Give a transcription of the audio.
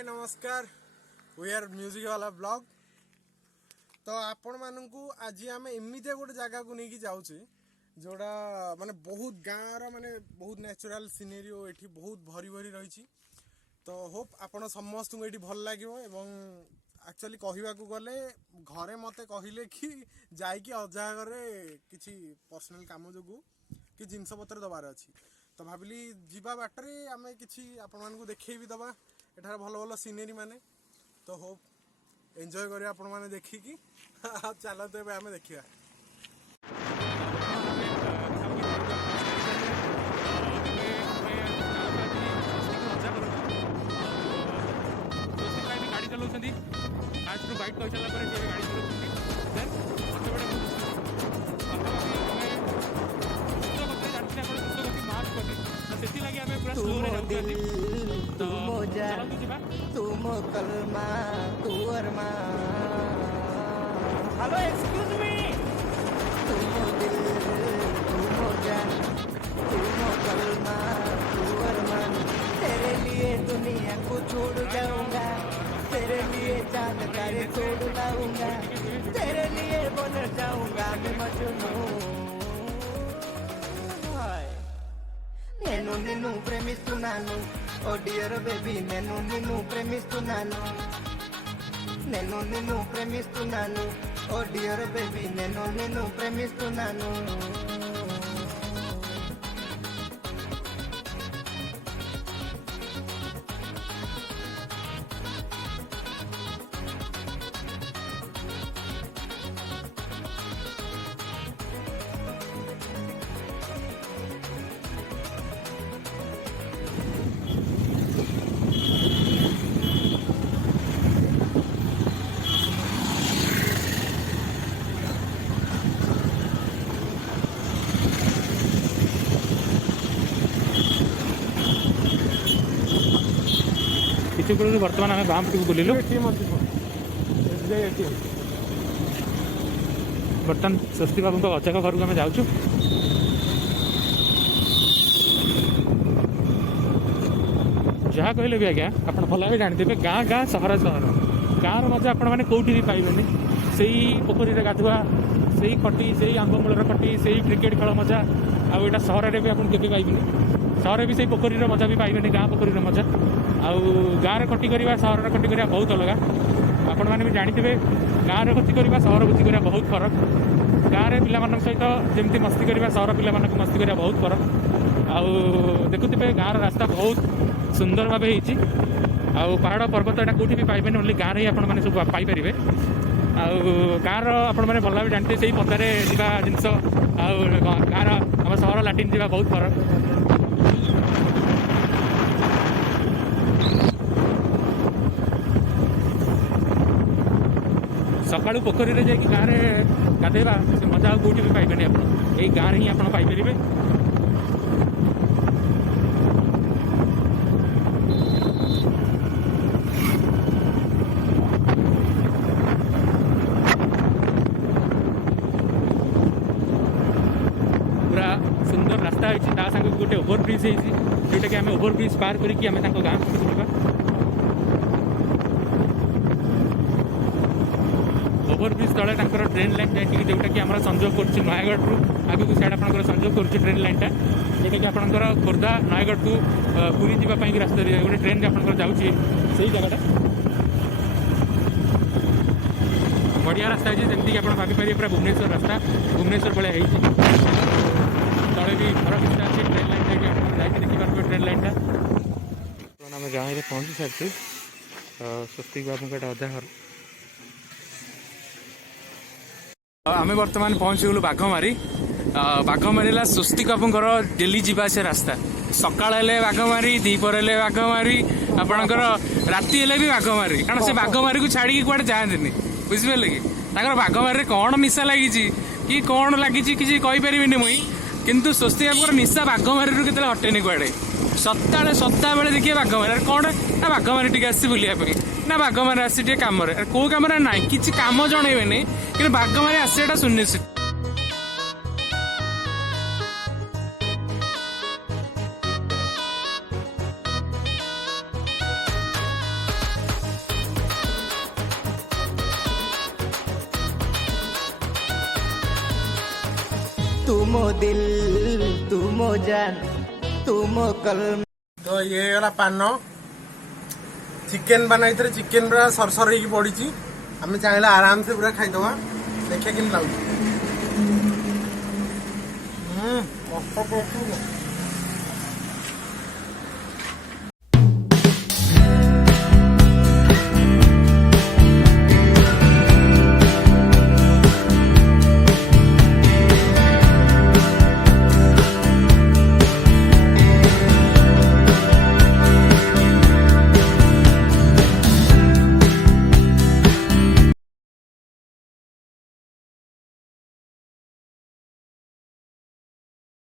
हाय नमस्कार we R music वाला blog. तो आपण मानू आज आम एमती गोटे जगह को लेकिन जाऊे जोड़ा माने बहुत गाँव माने बहुत नेचुरल सीनेरी ये बहुत भरी भरी रही। तो होप आपण समस्त को ये भल लगे। एक्चुअली कहवा गले घरे मते कहले कि जाइए अजा घरे किसी पर्सनल काम जो कि जिनस पत्र दबार अच्छी। तो भाविली जीवा बाटरे आम कि आपण मानू देखे भी दबा एठार भल भल सीनेरी माने। तो होप एंजॉय करें आपण माने देखिकी। चलते ए आम देखा गाड़ी चलाउछन्ती आज टू बाइक कहि चला पर जे गाड़ी चलाउछन्ती देन पछबडे सेठी लागि हमें पूरा स्लो रे जाउछन्ती। तो चलतु जिबा तुम कलमा तू अरमा हेलो एक्सक्यूज मी तुम दिल तुम जान तुम कलमा तू अरमान तेरे लिए दुनिया को छोड़ जाऊंगा तेरे लिए चांद तारे तोड़ लाऊंगा तेरे लिए बन जाऊंगा मैं मजनू నేను నిన్ను ప్రేమిస్తున్నాను ఓ డియర్ బేబీ నేను నిన్ను ప్రేమిస్తున్నాను నేను నిన్ను ప్రేమిస్తున్నాను ఓ డియర్ బేబీ నేను నిన్ను ప్రేమిస్తున్నాను କିଛି ବର୍ତ୍ତମାନ ଆମେ ବାମ ପଟକୁ ବୁଲିଲୁ। ବର୍ତ୍ତମାନ ସ୍ୱସ୍ତି ବାବୁଙ୍କ ଅଜାଙ୍କ ଘରକୁ ଆମେ ଯାଉଛୁ। ଯାହା କହିଲେ ବି ଆଜ୍ଞା ଆପଣ ଭଲ ଭାବେ ଜାଣିଥିବେ ଗାଁ ଗାଁ ସହର ସହର ଗାଁର ମଜା ଆପଣମାନେ କେଉଁଠି ବି ପାଇବେନି। ସେଇ ପୋଖରୀରେ ଗାଧୁଆ ସେଇ ଖଟି ସେଇ ଆମ୍ବମୂଳର ଖଟି ସେଇ କ୍ରିକେଟ୍ ଖେଳ ମଜା ଆଉ ଏଇଟା ସହରରେ ବି ଆପଣ କେବେ ପାଇବେନି। ସହରରେ ବି ସେଇ ପୋଖରୀର ମଜା ବି ପାଇବେନି ଗାଁ ପୋଖରୀର ମଜା। ଆଉ ଗାଁରେ ଖଟି କରିବା ସହରର ଖଟି କରିବା ବହୁତ ଅଲଗା। ଆପଣମାନେ ବି ଜାଣିଥିବେ ଗାଁରେ ଖଟି କରିବା ସହର ଖଟି କରିବା ବହୁତ ଫରକ। ଗାଁରେ ପିଲାମାନଙ୍କ ସହିତ ଯେମିତି ମସ୍ତି କରିବା ସହର ପିଲାମାନଙ୍କୁ ମସ୍ତି କରିବା ବହୁତ ଫରକ। ଆଉ ଦେଖୁଥିବେ ଗାଁର ରାସ୍ତା ବହୁତ ସୁନ୍ଦର ଭାବେ ହେଇଛି। ଆଉ ପାହାଡ଼ ପର୍ବତ ଏଇଟା କେଉଁଠି ବି ପାଇବେନି ଓନ୍ଲି ଗାଁରେ ହିଁ ଆପଣମାନେ ସବୁ ପାଇପାରିବେ। ଆଉ ଗାଁର ଆପଣମାନେ ଭଲ ଭାବେ ଜାଣିଥିବେ ସେଇ ପଦାରେ ଯିବା ଜିନିଷ ଆଉ ଗାଁର ଆମ ସହର ଲାଟିନ୍ ଯିବା ବହୁତ ଫରକ। ସକାଳୁ ପୋଖରୀରେ ଯାଇକି ଗାଁରେ ଗାଧେଇବା ସେ ମଜା ଆଉ କେଉଁଠି ବି ପାଇବେନି ଆପଣ ଏଇ ଗାଁରେ ହିଁ ଆପଣ ପାଇପାରିବେ। ପୁରା ସୁନ୍ଦର ରାସ୍ତା ହେଇଛି ତା ସାଙ୍ଗକୁ ଗୋଟେ ଓଭରବ୍ରିଜ୍ ହେଇଛି ଯେଉଁଟାକି ଆମେ ଓଭରବ୍ରିଜ୍ ପାର କରିକି ଆମେ ତାଙ୍କ ଗାଁ ପଟକୁ ଯିବା। ओवरब्रिज तले ट्रेन लाइन जाए जोटा कि आम संजोग कर नयगढ़ आगे को सीआड आप संजोग कर ट्रेन लाइन टा जोटा कि आपंकर खोर्धा नयगढ़ को पुरी जावाई रास्ता गोटे ट्रेन आप जाऊँगी से जगह बढ़िया रास्ता है जमीक आप भाई पूरा भुवनेश्वर रास्ता भुवनेश्वर भाया तले भी घर कितना अच्छी ट्रेन लाइन जाके देखिए ट्रेन लाइन टा आम गाँव में पहुँची सारी स्वस्तिक बाबू का अधा घर आम बर्तमान पहुँचीगलु बाघमारी। बाघमारी स्वस्तिक बाबूर डेली जावास रास्ता सकाल बाघमारी दीपर बाघमारी आपणकर राति भी बाघमारी कारण से बाघमारी को छाड़ी कड़े जाती बुझिपारे कि बाघमारी कौन निशा लगी कि कौन लगी किसी कहीपरि मुई किंतु स्वस्ति बाबूर निशा बाघमारी के हटेनि कड़े सत्ता बेले देखिए बाघमारी कौन ना बाघमारी टी आसी बुलाया ना बाघमारी आसी कम कौ कम ना कि कम जनइबे कि बाघमारी आसा सुनिश्चित। तू मो दिल तू मो जान तू मो कल। तो ये गला पान चिकेन बनाई चिकेन पूरा सरसर होगी पड़ी आम चाहिए आराम से पूरा खाईदवा देखिए कि लाग